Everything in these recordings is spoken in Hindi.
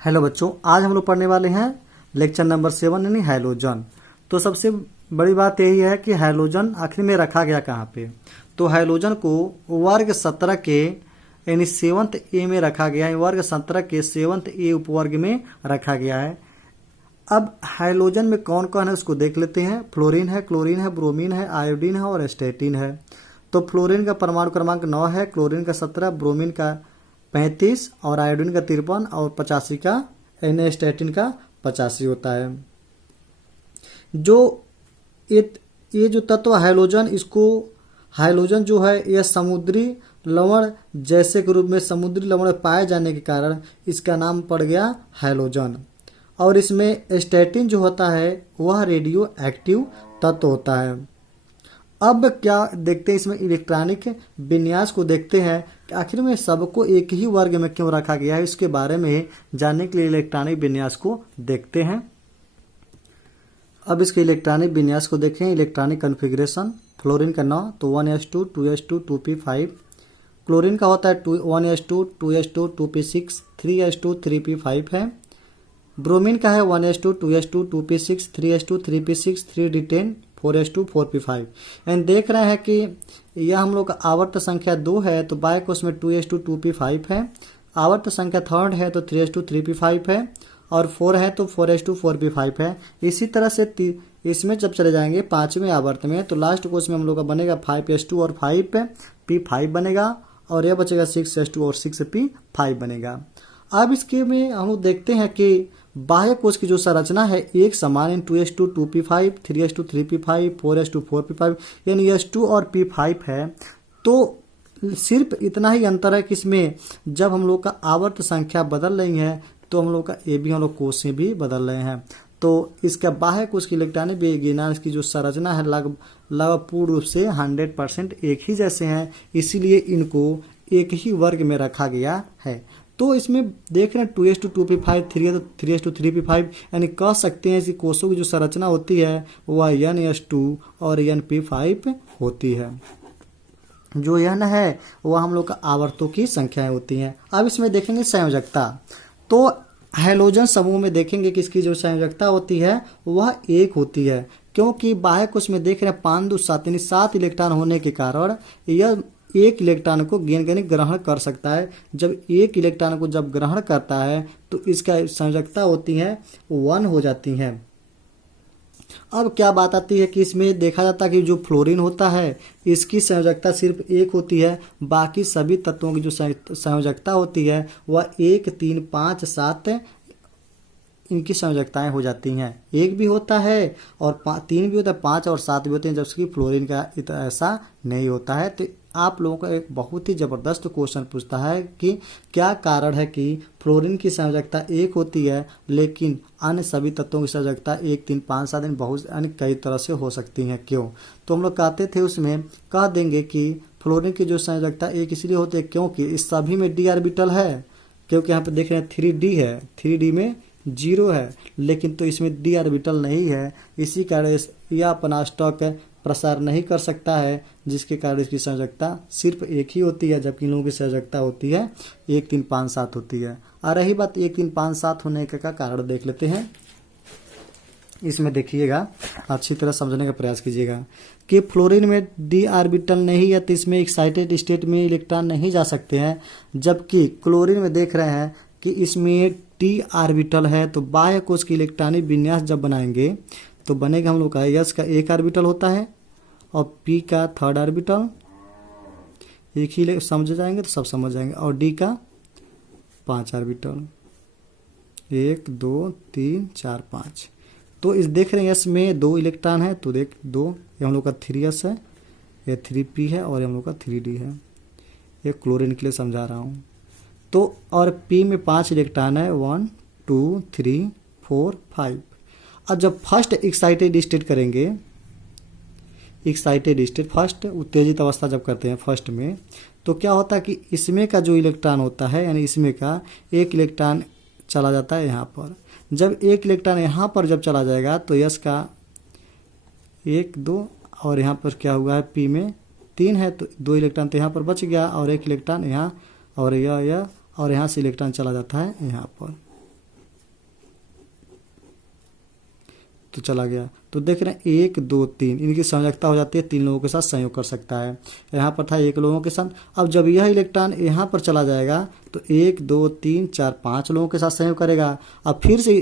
हेलो बच्चों, आज हम लोग पढ़ने वाले हैं लेक्चर नंबर 7 यानी हैलोजन। तो सबसे बड़ी बात यही है कि हैलोजन आखिर में रखा गया कहाँ पे। तो हैलोजन को वर्ग 17 के यानी 7th ए में रखा गया है। वर्ग 17 के 7th ए उपवर्ग में रखा गया है। अब हैलोजन में कौन कौन है उसको देख लेते हैं। फ्लोरीन है, क्लोरीन है, ब्रोमीन है, आयोडीन है और एस्टेटिन है। तो फ्लोरीन का परमाणु क्रमांक 9 है, क्लोरीन का 17, ब्रोमीन का 35 और आयोडीन का 53 और 85 का एस्टेटिन का 85 होता है। जो ये जो तत्व हैलोजन, इसको हैलोजन जो है यह समुद्री लवण जैसे के रूप में समुद्री लवण पाए जाने के कारण इसका नाम पड़ गया हैलोजन। और इसमें एस्टेटिन जो होता है वह रेडियो एक्टिव तत्व होता है। अब क्या देखते हैं, इसमें इलेक्ट्रॉनिक विन्यास को देखते हैं कि आखिर में सबको एक ही वर्ग में क्यों रखा गया है। इसके बारे में जानने के लिए इलेक्ट्रॉनिक विन्यास को देखते हैं। अब इसके इलेक्ट्रॉनिक विन्यास को देखें। इलेक्ट्रॉनिक कॉन्फ़िगरेशन, फ्लोरीन का 9 तो 1s2 2s2 2p5। क्लोरीन का होता है 1s2 2s2 2p6 3s2 3p5 है। ब्रोमीन का है 1s2 2s2 2p6 3s2 3p6 3d10 4s2 4p5। And देख रहे हैं कि यह हम लोग का आवर्त संख्या 2 है तो बाय कोष में 2s2 2p5 है। आवर्त संख्या 3rd है तो 3s2 3p5 है और 4 है तो 4s2 4p5 है। इसी तरह से इसमें जब चले जाएंगे 5वें आवर्त में तो लास्ट कोष में हम लोग का बनेगा 5s2 और 5p5 बनेगा और यह बचेगा 6s2 और 6p5 बनेगा। अब इसके में हम लोग देखते हैं कि बाह्य कोश की जो संरचना है एक समान 2s2 2p5 3s2 3p5 4s2 4p5 यानी s2 और p5 है। तो सिर्फ इतना ही अंतर है कि इसमें जब हम लोग का आवर्त संख्या बदल रही है तो हम लोग का ए भी हम लोग कोषें भी बदल रहे हैं। तो इसका बाह्य कोश की इलेक्ट्रॉनिक विज्ञान की जो संरचना है लगभग पूर्ण रूप से 100% एक ही जैसे हैं, इसीलिए इनको एक ही वर्ग में रखा गया है। तो इसमें देख रहे हैं 2s2 2p5 3s2 3p5 यानी कह सकते हैं कि कोषों की जो संरचना होती है वह n2 और np5 होती है। जो n है वह हम लोग का आवर्तों की संख्याएं होती हैं। अब इसमें देखेंगे संयोजकता। तो हैलोजन समूह में देखेंगे कि इसकी जो संयोजकता होती है वह 1 होती है, क्योंकि बाह्य कोश में देख रहे हैं 5 2 7 यानी 7 इलेक्ट्रॉन होने के कारण यह एक इलेक्ट्रॉन को गेंद ग्रहण कर सकता है। जब एक इलेक्ट्रॉन को जब ग्रहण करता है तो इसका संयोजकता होती है 1 हो जाती है। अब क्या बात आती है कि इसमें देखा जाता है कि जो फ्लोरीन होता है इसकी संयोजकता सिर्फ 1 होती है, बाकी सभी तत्वों की जो संयोजकता होती है वह 1 3 5 7 इनकी संयोजकताएं हो जाती हैं। 1 भी होता है और 3 भी होता है, 5 और 7 भी होते हैं, जबकि फ्लोरीन का ऐसा नहीं होता है। तो आप लोगों को एक बहुत ही ज़बरदस्त क्वेश्चन पूछता है कि क्या कारण है कि फ्लोरीन की संयोजकता 1 होती है लेकिन अन्य सभी तत्वों की संयोजकता 1 3 5 7 बहुत अन्य कई तरह से हो सकती हैं, क्यों? तो हम लोग कहते थे उसमें कह देंगे कि फ्लोरीन की जो संयोजकता 1 इसलिए होती है क्योंकि इस सभी में d ऑर्बिटल है। क्योंकि यहाँ पे देख रहे हैं 3d है, 3d में 0 है, लेकिन तो इसमें d ऑर्बिटल नहीं है। इसी कारण यह अपना स्टॉक प्रसार नहीं कर सकता है, जिसके कारण इसकी संयोजकता सिर्फ 1 ही होती है, जबकि इन लोगों की संयोजकता होती है 1 3 5 7 होती है। और रही बात 1 3 5 7 होने का कारण देख लेते हैं। इसमें देखिएगा, अच्छी तरह समझने का प्रयास कीजिएगा कि फ्लोरीन में d ऑर्बिटल नहीं है तो इसमें एक्साइटेड स्टेट में इलेक्ट्रॉन नहीं जा सकते हैं, जबकि क्लोरीन में देख रहे हैं कि इसमें t ऑर्बिटल है। तो बाह्य कोश की इलेक्ट्रॉनिक विन्यास जब बनाएंगे तो बनेगा हम लोग का s का 1 ऑर्बिटल होता है और p का 3rd ऑर्बिटल। एक ही समझ जाएंगे तो सब समझ जाएंगे। और d का 5 ऑर्बिटल, 1 2 3 4 5। तो इस देख रहे हैं s में 2 इलेक्ट्रॉन है तो देख 2, ये हम लोग का 3s है, ये 3p है और हम लोग का 3d है। ये क्लोरीन के लिए समझा रहा हूँ। तो और p में 5 इलेक्ट्रॉन है, 1 2 3 4 5। अब जब फर्स्ट एक्साइटेड स्टेट करेंगे, एक्साइटेड स्टेट फर्स्ट उत्तेजित अवस्था जब करते हैं फर्स्ट में, तो क्या होता है कि इसमें का जो इलेक्ट्रॉन होता है यानी इसमें का 1 इलेक्ट्रॉन चला जाता है यहाँ पर। जब 1 इलेक्ट्रॉन यहाँ पर जब चला जाएगा तो यस का 1 2 और यहाँ पर क्या हुआ है p में 3 है तो 2 इलेक्ट्रॉन तो यहाँ पर बच गया और 1 इलेक्ट्रॉन यहाँ और यह और यहाँ से इलेक्ट्रॉन चला जाता है यहाँ पर। तो चला गया। तो देख रहे हैं 1 2 3 इनकी संयोजकता हो जाती है, 3 लोगों के साथ संयोग कर सकता है। यहाँ पर था 1 लोगों के साथ। अब जब यह इलेक्ट्रॉन यहाँ पर चला जाएगा तो 1 2 3 4 5 लोगों के साथ संयोग करेगा। अब फिर से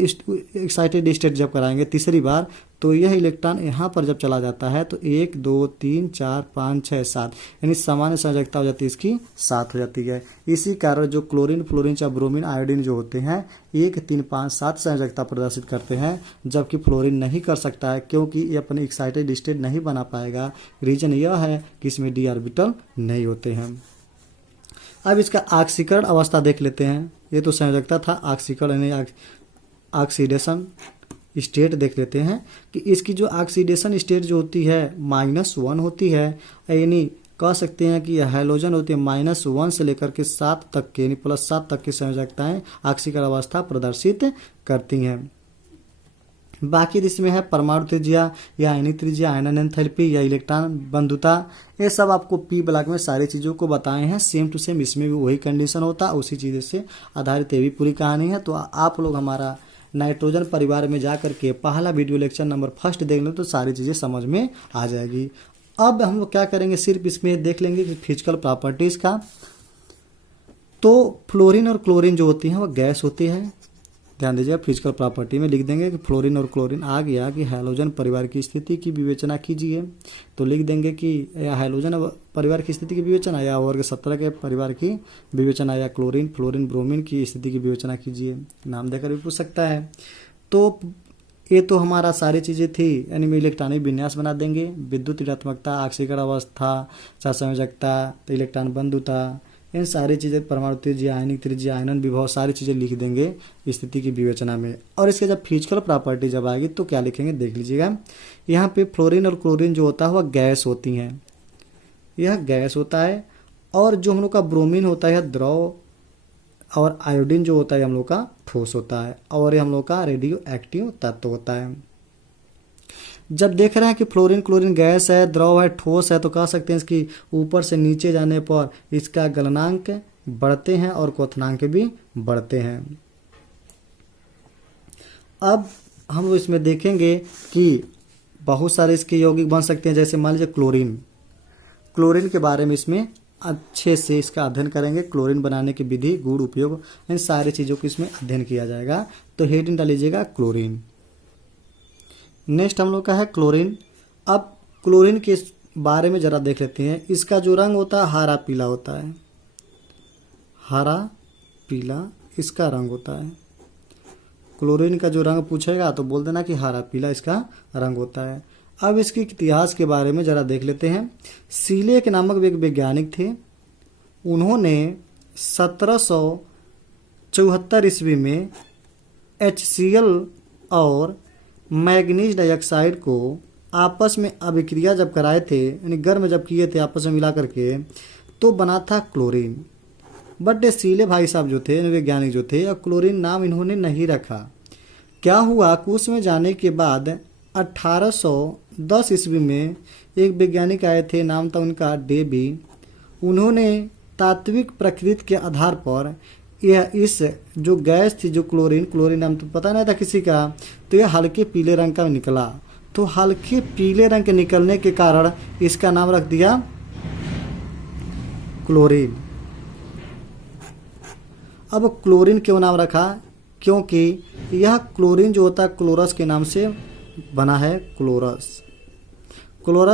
एक्साइटेड स्टेट जब कराएंगे तीसरी बार तो यह इलेक्ट्रॉन यहाँ पर जब चला जाता है तो 1 2 3 4 5 6 7 यानी सामान्य संयोजकता हो जाती है इसकी 7 हो जाती है। इसी कारण जो क्लोरीन फ्लोरीन या ब्रोमीन आयोडीन जो होते हैं 1 3 5 7 संयोजकता प्रदर्शित करते हैं, जबकि फ्लोरीन नहीं कर सकता है क्योंकि ये अपने एक्साइटेड स्टेट नहीं बना पाएगा। रीजन यह है कि इसमें डी ऑर्बिटल नहीं होते हैं। अब इसका ऑक्सीकरण अवस्था देख लेते हैं। ये तो संयोजकता था, ऑक्सीकरण यानी ऑक्सीडेशन स्टेट देख लेते हैं कि इसकी जो ऑक्सीडेशन स्टेट जो होती है -1 होती है, यानी कह सकते हैं कि यह हैलोजन होती है -1 से लेकर के 7 तक के यानी +7 तक की संयोजकताएं ऑक्सीकरण अवस्था प्रदर्शित करती हैं। बाकी इसमें है परमाणु त्रिज्या या आयनिक त्रिज्या, आयनन एंथैल्पी या इलेक्ट्रॉन बंधुता, ये सब आपको पी ब्लॉक में सारी चीज़ों को बताए हैं। सेम टू सेम इसमें भी वही कंडीशन होता है, उसी चीज़ से आधारित ये भी पूरी कहानी है। तो आप लोग हमारा नाइट्रोजन परिवार में जा करके पहला वीडियो लेक्चर नंबर 1 देख लें तो सारी चीज़ें समझ में आ जाएगी। अब हम लोग क्या करेंगे, सिर्फ इसमें देख लेंगे कि फिजिकल प्रॉपर्टीज़ का। तो फ्लोरीन और क्लोरीन जो होती हैं वह गैस होती है। ध्यान दीजिए, फिजिकल प्रॉपर्टी में लिख देंगे कि फ्लोरीन और क्लोरीन आ गया कि हैलोजन परिवार की स्थिति की विवेचना कीजिए, तो लिख देंगे कि या हैलोजन परिवार की स्थिति की विवेचना या वर्ग 17 के परिवार की विवेचना या क्लोरीन फ्लोरीन ब्रोमीन की स्थिति की विवेचना कीजिए, नाम देकर भी पूछ सकता है। तो ये तो हमारा सारी चीज़ें थी, यानी में इलेक्ट्रॉनिक विन्यास बना देंगे, विद्युत ऋणात्मकता, ऑक्सीकरण अवस्था, संयोजकता, तो इलेक्ट्रॉन बंधुता, इन सारी चीज़ें, परमाणु त्रिज्या, आयनिक त्रिज्या, आयनन विभव, सारी चीज़ें लिख देंगे स्थिति की विवेचना में। और इसके जब फिजिकल प्रॉपर्टी जब आएगी तो क्या लिखेंगे देख लीजिएगा। यहाँ पे फ्लोरीन और क्लोरीन जो होता है वह गैस होती हैं, यह गैस होता है। और जो हम लोग का ब्रोमीन होता है द्रव, और आयोडीन जो होता है हम लोग का ठोस होता है, और ये हम लोग का रेडियो एक्टिव तत्व होता है। जब देख रहे हैं कि फ्लोरीन क्लोरीन गैस है, द्रव है, ठोस है, तो कह सकते हैं इसकी ऊपर से नीचे जाने पर इसका गलनांक बढ़ते हैं और क्वथनांक भी बढ़ते हैं। अब हम इसमें देखेंगे कि बहुत सारे इसके यौगिक बन सकते हैं, जैसे मान लीजिए क्लोरीन के बारे में इसमें अच्छे से इसका अध्ययन करेंगे। क्लोरीन बनाने की विधि, गुण, उपयोग, इन सारी चीज़ों को इसमें अध्ययन किया जाएगा। तो हेडिंग डालीजिएगा क्लोरीन। नेक्स्ट हम लोग का है क्लोरीन। अब क्लोरीन के बारे में ज़रा देख लेते हैं। इसका जो रंग होता है हरा पीला होता है, हरा पीला इसका रंग होता है। क्लोरीन का जो रंग पूछेगा तो बोल देना कि हरा पीला इसका रंग होता है। अब इसके इतिहास के बारे में ज़रा देख लेते हैं। सीलेक नामक एक वैज्ञानिक थे, उन्होंने 1774 ईस्वी में HCl और मैग्नीज डाइऑक्साइड को आपस में अभिक्रिया जब कराए थे, यानी गर्म जब किए थे आपस में मिला करके, तो बना था क्लोरीन। बट सीले भाई साहब जो थे, वैज्ञानिक जो थे, क्लोरीन नाम इन्होंने नहीं रखा। क्या हुआ, कुछ में जाने के बाद 1810 ईस्वी में एक वैज्ञानिक आए थे, नाम था उनका डेबी। उन्होंने तात्विक प्रकृति के आधार पर यह इस जो गैस थी, जो क्लोरीन नाम तो पता नहीं था किसी का, तो यह हल्के पीले रंग का निकला। तो हल्के पीले रंग के निकलने के कारण इसका नाम रख दिया क्लोरीन। अब क्लोरीन क्यों नाम रखा, क्योंकि यह क्लोरीन जो होता है क्लोरस के नाम से बना है, क्लोरस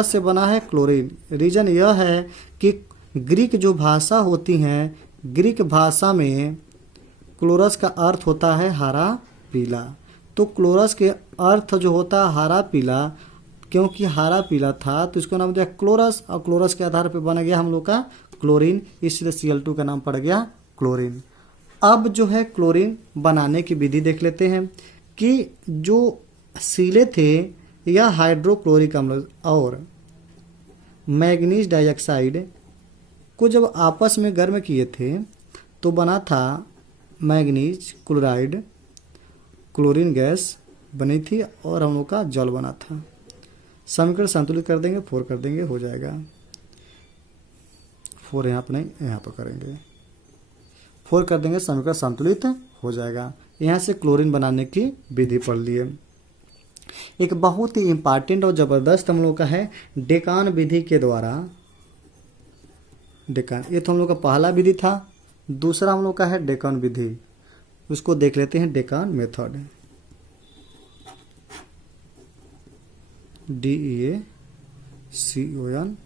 से बना है क्लोरीन। रीजन यह है कि ग्रीक जो भाषा होती हैं, ग्रीक भाषा में क्लोरस का अर्थ होता है हरा पीला। तो क्लोरस के अर्थ जो होता है हरा पीला, क्योंकि हरा पीला था तो इसको नाम दिया क्लोरस, और क्लोरस के आधार पर बन गया हम लोग का क्लोरीन, इसलिए Cl2 का नाम पड़ गया क्लोरीन। अब जो है क्लोरीन बनाने की विधि देख लेते हैं कि जो सीले थे या हाइड्रोक्लोरिक अम्ल और मैग्नीज डाइऑक्साइड को जब आपस में गर्म किए थे तो बना था मैग्नीज क्लोराइड, क्लोरीन गैस बनी थी और हम लोग का जल बना था। समीकरण संतुलित कर देंगे, 4 कर देंगे, हो जाएगा। 4 यहाँ पर नहीं, यहाँ पर करेंगे, 4 कर देंगे, समीकरण संतुलित हो जाएगा। यहाँ से क्लोरीन बनाने की विधि पढ़ लिए। एक बहुत ही इंपॉर्टेंट और जबरदस्त हम लोग का है डेकान विधि के द्वारा। डेकान, ये तो हम लोग का पहला विधि था। दूसरा हम लोग का है डेकान विधि, उसको देख लेते हैं। Deacon method, DEACON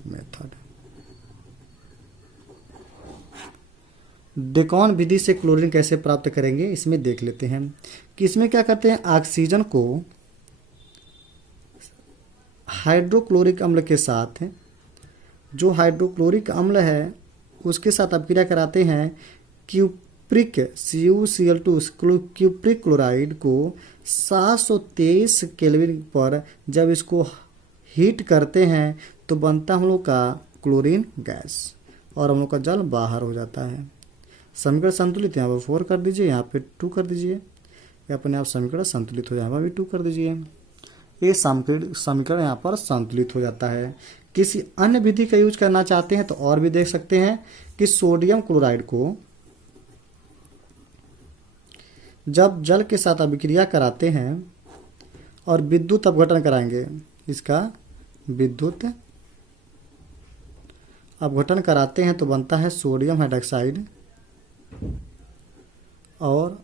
method. Deacon विधि से क्लोरीन कैसे प्राप्त करेंगे, इसमें देख लेते हैं कि इसमें क्या करते हैं। ऑक्सीजन को हाइड्रोक्लोरिक अम्ल के साथ, जो हाइड्रोक्लोरिक अम्ल है उसके साथ अभिक्रिया कराते हैं। क्यूप्रिक CuCl2 क्यूप्रिक क्लोराइड को 723 केल्विन पर जब इसको हीट करते हैं तो बनता हम लोग का क्लोरीन गैस और हम लोग का जल बाहर हो जाता है। समीकरण संतुलित, यहाँ पर 4 कर दीजिए, यहाँ पे 2 कर दीजिए, ये अपने आप समीकरण संतुलित हो जाए, यहाँ पर भी 2 कर दीजिए। ये समीकरण यहाँ पर संतुलित हो जाता है। किसी अन्य विधि का यूज करना चाहते हैं तो और भी देख सकते हैं कि सोडियम क्लोराइड को जब जल के साथ अभिक्रिया कराते हैं और विद्युत अपघटन कराएंगे, इसका विद्युत अपघटन कराते हैं तो बनता है सोडियम हाइड्रोक्साइड और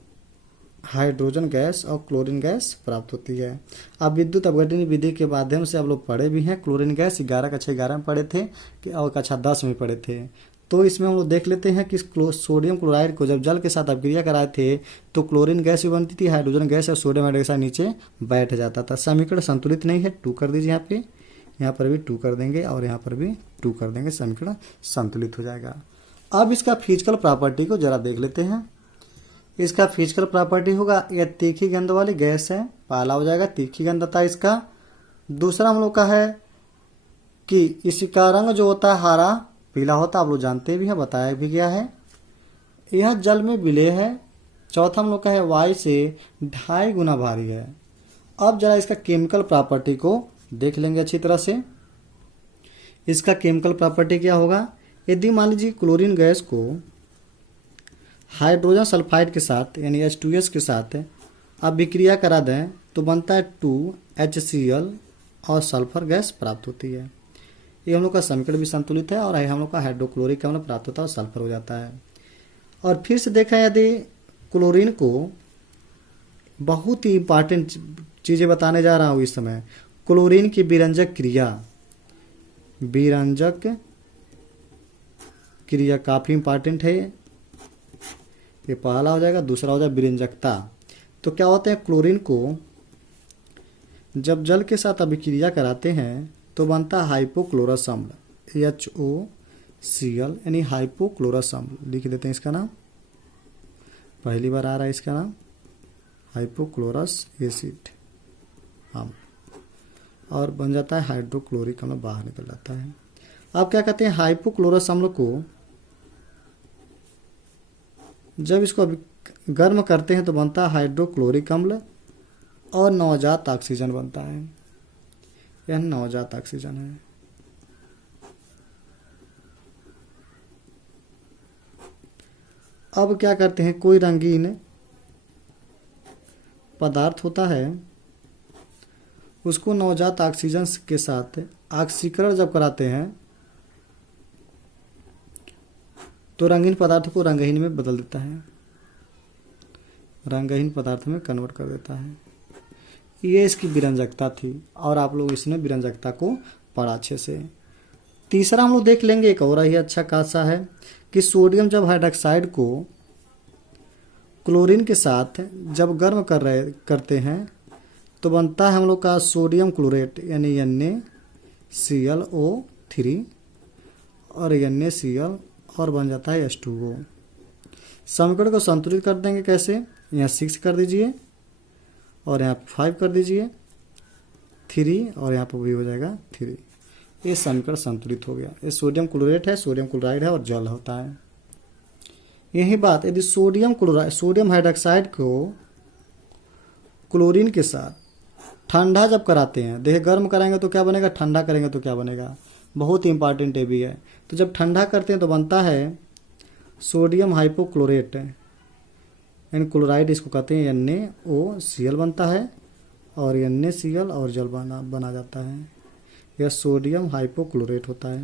हाइड्रोजन गैस और क्लोरीन गैस प्राप्त होती है। अब विद्युत अपघटन विधि के माध्यम से आप लोग पढ़े भी हैं। क्लोरीन गैस 11 कक्षा 11 में पढ़े थे कि और कक्षा 10 में पढ़े थे। तो इसमें हम लोग देख लेते हैं कि सोडियम क्लोराइड को जब जल के साथ अपक्रिया कराए थे तो क्लोरीन गैस भी बनती थी, हाइड्रोजन गैस और सोडियम हाइड्रोक्साइड नीचे बैठ जाता था। समीकरण संतुलित नहीं है, 2 कर दीजिए यहाँ पे, यहाँ पर भी 2 कर देंगे और यहाँ पर भी 2 कर देंगे, समीकरण संतुलित हो जाएगा। अब इसका फिजिकल प्रॉपर्टी को जरा देख लेते हैं। इसका फिजिकल प्रॉपर्टी होगा, यह तीखी गंध वाली गैस है, पहला हो जाएगा तीखी गंधता इसका। दूसरा हम लोग का है कि इसका रंग जो होता है हरा पीला होता है, आप लोग जानते भी हैं, बताया भी गया है। यह जल में विलेय है। चौथा हम लोग का है वायु से 2.5 गुना भारी है। अब जरा इसका केमिकल प्रॉपर्टी को देख लेंगे अच्छी तरह से। इसका केमिकल प्रॉपर्टी क्या होगा, यदि मान लीजिए क्लोरीन गैस को हाइड्रोजन सल्फाइड के साथ यानी H2S के साथ अभिक्रिया करा दें तो बनता है 2HCl और सल्फर गैस प्राप्त होती है। ये हम लोग का समीकरण भी संतुलित है और हम लोग का हाइड्रोक्लोरिक अम्ल प्राप्त होता है और सल्फर हो जाता है। और फिर से देखा यदि क्लोरीन को बहुत ही इंपॉर्टेंट चीज़ें बताने जा रहा हूँ इस समय। क्लोरीन की विरंजक क्रिया काफ़ी इंपॉर्टेंट है। ये पहला हो जाएगा। दूसरा हो जाएगा विरंजकता। तो क्या होता है, क्लोरीन को जब जल के साथ अभिक्रिया कराते हैं तो बनता है हाइपोक्लोरस अम्ल HOCl यानी हाइपोक्लोरस अम्ल। लिख देते हैं इसका नाम, पहली बार आ रहा है इसका नाम हाइपोक्लोरस एसिड अम्ल और बन जाता है हाइड्रोक्लोरिक अम्ल, बाहर निकल जाता है। अब क्या कहते हैं, हाइपोक्लोरस अम्ल को जब इसको गर्म करते हैं तो बनता है हाइड्रोक्लोरिक अम्ल और नवजात ऑक्सीजन बनता है। यह नवजात ऑक्सीजन है। अब क्या करते हैं, कोई रंगीन पदार्थ होता है उसको नवजात ऑक्सीजन के साथ ऑक्सीकरण जब कराते हैं तो रंगीन पदार्थ को रंगहीन में बदल देता है, रंगहीन पदार्थ में कन्वर्ट कर देता है। ये इसकी विरंजकता थी और आप लोग इसने विरंजकता को पढ़ा अच्छे से। तीसरा हम लोग देख लेंगे, एक और ही अच्छा खासा है कि सोडियम जब हाइड्रोक्साइड को क्लोरीन के साथ जब गर्म करते हैं तो बनता है हम लोग का सोडियम क्लोरेट यानी NaClO3 और NaCl और बन जाता है H2O। समीकरण को संतुलित कर देंगे कैसे, यहाँ 6 कर दीजिए और यहाँ 5 कर दीजिए, 3 और यहाँ पर भी हो जाएगा 3। ये समीकरण संतुलित हो गया। ये सोडियम क्लोरेट है, सोडियम क्लोराइड है और जल होता है। यही बात यदि सोडियम हाइड्रोक्साइड को क्लोरीन के साथ ठंडा जब कराते हैं, देखिए गर्म कराएंगे तो क्या बनेगा, ठंडा करेंगे तो क्या बनेगा, बहुत इंपॉर्टेंट ये भी है। तो जब ठंडा करते हैं तो बनता है सोडियम हाइपोक्लोरेट यानी क्लोराइड, इसको कहते हैं NaOCl बनता है और NaCl और जल बना जाता है। यह सोडियम हाइपोक्लोरेट होता है।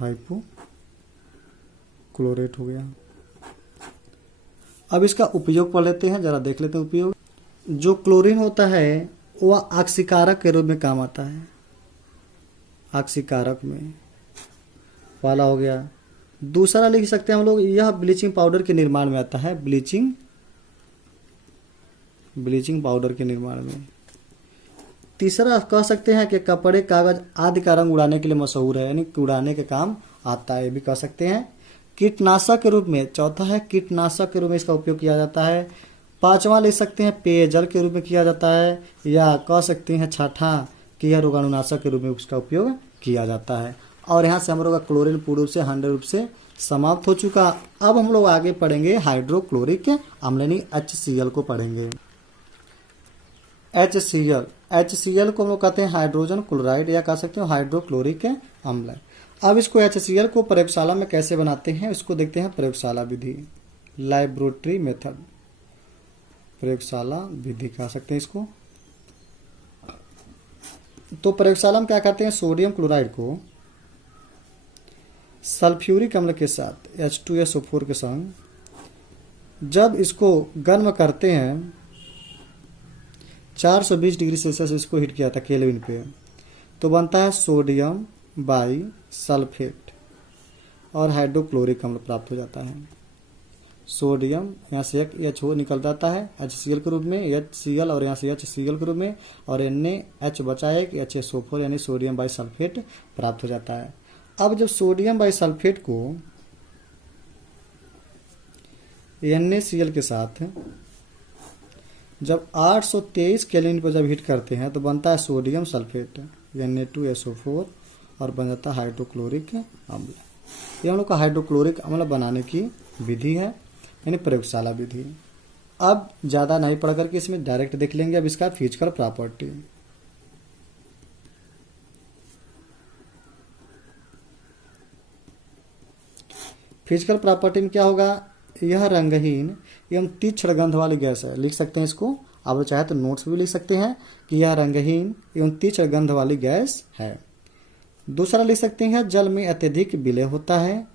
हाइपोक्लोरेट हो गया। अब इसका उपयोग पढ़ लेते हैं, जरा देख लेते हैं उपयोग। जो क्लोरीन होता है वह ऑक्सीकारक के रूप में काम आता है। ऑक्सीकारक में वाला हो गया। दूसरा लिख सकते हैं हम लोग, यह ब्लीचिंग पाउडर के निर्माण में आता है। ब्लीचिंग पाउडर के निर्माण में। तीसरा कह सकते हैं कि कपड़े, कागज आदि का रंग उड़ाने के लिए मशहूर है, यानी उड़ाने के काम आता है, ये भी कह सकते हैं। कीटनाशक के रूप में, चौथा है कीटनाशक के रूप में इसका उपयोग किया जाता है। पांचवा लिख सकते हैं पेयजल के रूप में किया जाता है, या कह सकते हैं छठा कि यह रोगाणुनाशक के रूप में उसका उपयोग किया जाता है। और यहाँ से हम लोग का क्लोरीन पूर्ण रूप से 100 रूप से समाप्त हो चुका। अब हम लोग आगे पढ़ेंगे हाइड्रोक्लोरिक अम्ल यानी HCl को पढ़ेंगे। HCl को हम लोग कहते हैं हाइड्रोजन क्लोराइड, या कह सकते हैं हाइड्रोक्लोरिक अम्ल। अब इसको HCl को प्रयोगशाला में कैसे बनाते हैं इसको देखते हैं। प्रयोगशाला विधि, लैबोरेटरी मेथड, प्रयोगशाला विधि कह सकते हैं इसको। तो प्रयोगशाला में क्या करते हैं, सोडियम क्लोराइड को सल्फ्यूरिक अम्ल के साथ H2SO4 के संग जब इसको गर्म करते हैं, 420 डिग्री सेल्सियस इसको हीट किया था केल्विन पे, तो बनता है सोडियम बाई सल्फेट और हाइड्रोक्लोरिक अम्ल प्राप्त हो जाता है। सोडियम यहाँ से एक H निकल जाता है HCl के रूप में, HCl और यहाँ से HCl के रूप में, और NaH बचा है HSO4 यानी सोडियम बाई सल्फेट प्राप्त हो जाता है। अब जब सोडियम बाई सल्फेट को NaCl के साथ जब 823 केल्विन पर जब हीट करते हैं तो बनता है सोडियम सल्फेट Na2SO4 और बन जाता है हाइड्रोक्लोरिक अम्ल। ये हम लोग का हाइड्रोक्लोरिक अम्ल बनाने की विधि है, यानी प्रयोगशाला विधि। अब ज़्यादा नहीं पढ़ करके इसमें डायरेक्ट देख लेंगे अब इसका फिजिकल प्रॉपर्टी। फिजिकल प्रॉपर्टी में क्या होगा, यह रंगहीन एवं तीक्ष्ण गंध वाली गैस है। लिख सकते हैं इसको, आप चाहे तो नोट्स भी लिख सकते हैं कि यह रंगहीन एवं तीक्ष्ण गंध वाली गैस है। दूसरा लिख सकते हैं जल में अत्यधिक विलय होता है,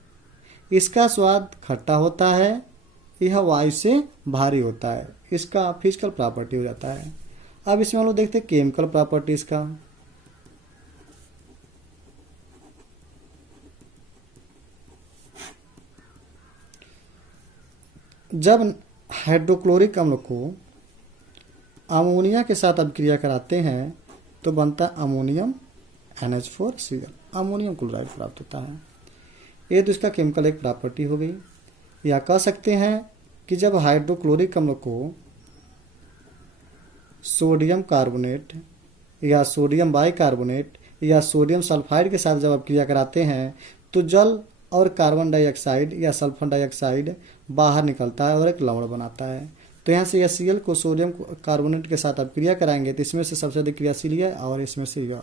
इसका स्वाद खट्टा होता है, यह वायु से भारी होता है। इसका फिजिकल प्रॉपर्टी हो जाता है। अब इसमें हम लोग देखते हैं केमिकल प्रॉपर्टी इसका। जब हाइड्रोक्लोरिक अम्ल को अमोनिया के साथ अभिक्रिया कराते हैं तो बनता है अमोनियम NH4Cl, अमोनियम क्लोराइड प्राप्त होता है। ये तो इसका केमिकल एक प्रॉपर्टी हो गई। या कह सकते हैं कि जब हाइड्रोक्लोरिक अम्ल को सोडियम कार्बोनेट या सोडियम बाइकार्बोनेट या सोडियम सल्फाइड के साथ जब अभिक्रिया कराते हैं तो जल और कार्बन डाइऑक्साइड या सल्फर डाइऑक्साइड बाहर निकलता है और एक लवण बनाता है। तो यहाँ से HCl को सोडियम कार्बोनेट के साथ अभिक्रिया कराएंगे तो इसमें से सबसे अधिक क्रियाशील है और इसमें से यह,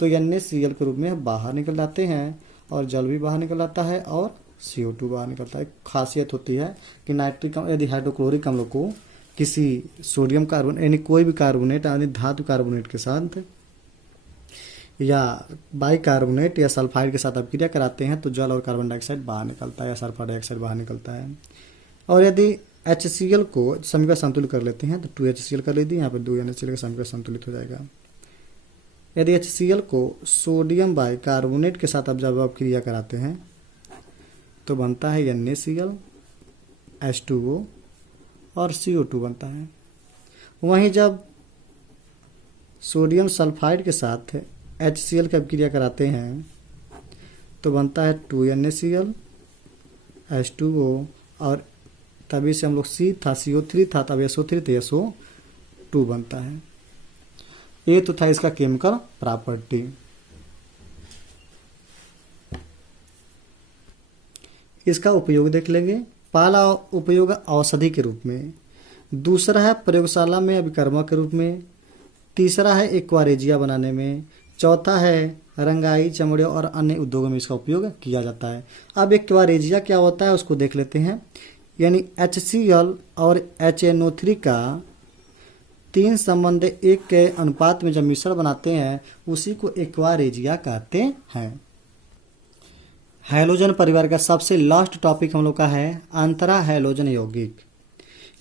तो NaCl के रूप में बाहर निकल जाते हैं और जल भी बाहर निकल आता है और CO2 बाहर निकलता है। खासियत होती है कि नाइट्रिक यदि हाइड्रोक्लोरिक अम्ल को किसी सोडियम कार्बन यानी कोई भी कार्बोनेट यानी धातु कार्बोनेट के साथ या बाइकार्बोनेट या सल्फाइड के साथ अभिक्रिया कराते हैं तो जल और कार्बन डाइऑक्साइड बाहर निकलता है या सल्फर डाइऑक्साइड बाहर निकलता है। और यदि HCl को समीकरण संतुलित कर लेते हैं तो 2HCl कर लीजिए, यहाँ पर 2NaCl का समीकरण संतुलित हो जाएगा। यदि HCl को सोडियम बाइकार्बोनेट के साथ अब जब अभिक्रिया कराते हैं तो बनता है NaCl, H2O और CO2 बनता है। वहीं जब सोडियम सल्फाइड के साथ HCl की अभिक्रिया कराते हैं तो बनता है 2NaCl, H2O और तभी से हम लोग C था CO3 था तब SO3 तो SO2 बनता है। ये तो था इसका केमिकल प्रॉपर्टी। इसका उपयोग देख लेंगे। पहला उपयोग औषधि के रूप में, दूसरा है प्रयोगशाला में अभिकर्मक के रूप में, तीसरा है एक्वारेजिया बनाने में, चौथा है रंगाई, चमड़े और अन्य उद्योगों में इसका उपयोग किया जाता है। अब एक्वारेजिया क्या होता है उसको देख लेते हैं। यानी HCl और HNO3 का 3 संबंध 1 के अनुपात में जब मिश्रण बनाते हैं उसी को एक्वा रेजिया कहते हैं। हैलोजन परिवार का सबसे लास्ट टॉपिक हम लोग का है अंतरा हैलोजन यौगिक,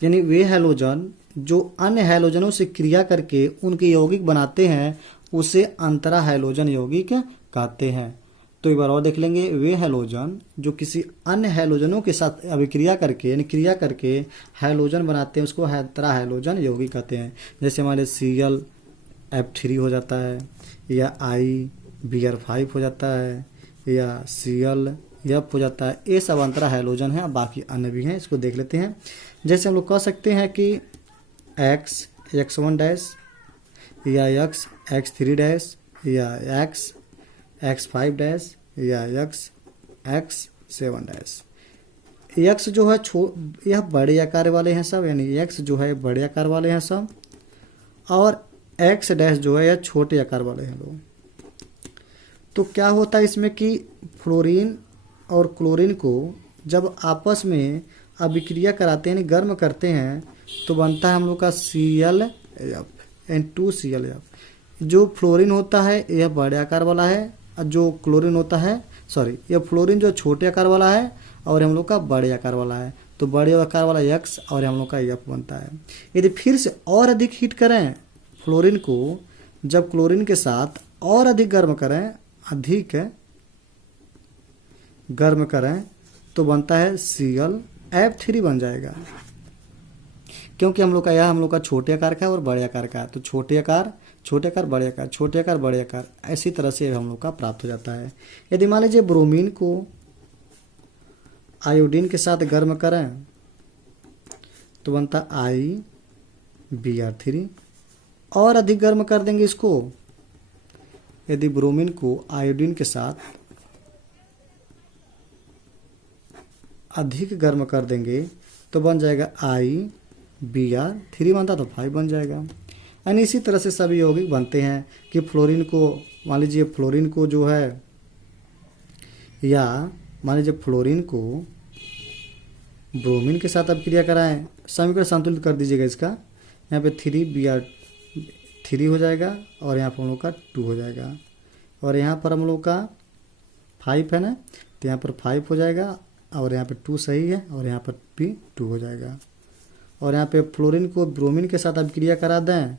यानी वे हैलोजन जो अन्य हैलोजनों से क्रिया करके उनके यौगिक बनाते हैं उसे अंतरा हैलोजन यौगिक कहते हैं। तो एक बार और देख लेंगे, वे हैलोजन जो किसी अन्य हैलोजनों के साथ अभिक्रिया करके यानी क्रिया करके हैलोजन बनाते हैं उसको अंतरा हैलोजन यौगिक कहते हैं। जैसे हमारे ClF3 हो जाता है, या IBr5 हो जाता है, या ClF हो जाता है। ये सब अंतरा हैलोजन है, बाकी अन्य भी हैं, इसको देख लेते हैं। जैसे हम लोग कह सकते हैं कि X1 डैश, या X3 डैश, या X5 डैश, या X7 डैश। X जो है यह बड़े आकार वाले हैं सब, यानी X जो है बड़े आकार वाले हैं सब, और X डैश जो है यह छोटे आकार वाले हैं लोग। तो क्या होता है इसमें कि फ्लोरीन और क्लोरीन को जब आपस में अभिक्रिया कराते हैं यानी गर्म करते हैं तो बनता है हम लोग का ClF एंड 2ClF। जो फ्लोरीन होता है यह बड़े आकार वाला है, और जो क्लोरीन होता है यह फ्लोरीन जो छोटे आकार वाला है और हम लोग का बड़े आकार वाला है। तो बड़े आकार वाला X और हम लोग का F बनता है। यदि फिर से और अधिक हीट करें फ्लोरीन को, जब क्लोरीन के साथ और अधिक गर्म करें तो बनता है ClF3 बन जाएगा, क्योंकि हम लोग का छोटे आकार का है और बड़े आकार का है। तो छोटे आकार बड़े आकार, छोटे आकार बड़े आकार, ऐसी तरह से हम लोग का प्राप्त हो जाता है। यदि मान लीजिए ब्रोमीन को आयोडीन के साथ गर्म करें तो बनता IBr3, और अधिक गर्म कर देंगे इसको। यदि ब्रोमीन को आयोडीन के साथ अधिक गर्म कर देंगे तो बन जाएगा IBr3 बनता तो 5 बन जाएगा। यानी इसी तरह से सभी यौगिक बनते हैं कि फ्लोरीन को मान लीजिए फ्लोरीन को जो है, या मान लीजिए फ्लोरीन को ब्रोमीन के साथ अभिक्रिया कराएं, समीकरण संतुलित कर दीजिएगा इसका। यहाँ पे 3Br3 हो जाएगा और यहाँ पर हम लोग का 2 हो जाएगा, और यहाँ पर हम लोग का 5 है ना, तो यहाँ पर 5 हो जाएगा, और यहाँ पे 2 सही है, और यहाँ पर भी 2 हो जाएगा। और यहाँ पे फ्लोरीन को ब्रोमीन के साथ अभिक्रिया करा दें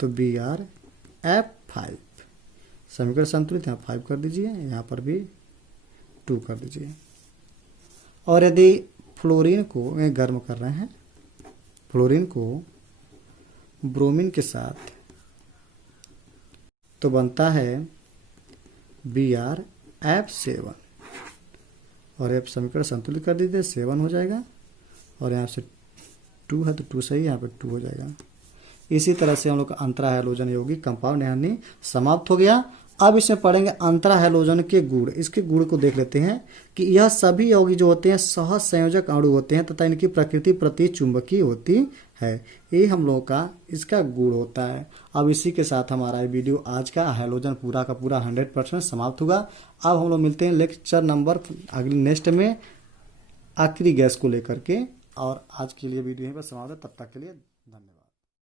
तो BrF5, समीकरण संतुलित, यहाँ 5 कर दीजिए, यहाँ पर भी 2 कर दीजिए। और यदि फ्लोरीन को गर्म कर रहे हैं, फ्लोरीन को ब्रोमीन के साथ, तो बनता है BrF7, और F समीकरण संतुलित कर दीजिए, 7 हो जाएगा, और यहाँ से 2 है तो 2 सही, यहाँ पे 2 हो जाएगा। इसी तरह से हम लोग का अंतरा हैलोजन यौगिक कंपाउंड यानी समाप्त हो गया। अब इसमें पढ़ेंगे अंतरा हैलोजन के गुण। इसके गुण को देख लेते हैं कि यह सभी यौगिक जो होते हैं सहज संयोजक अणु होते हैं तथा इनकी प्रकृति प्रति चुंबकीय होती है। ये हम लोगों का इसका गुण होता है। अब इसी के साथ हमारा वीडियो आज का हैलोजन पूरा का पूरा 100% समाप्त होगा। अब हम लोग मिलते हैं लेक्चर नंबर अगले नेक्स्ट में आखिरी गैस को लेकर के, और आज के लिए वीडियो यहीं पर समाप्त है। तब तक के लिए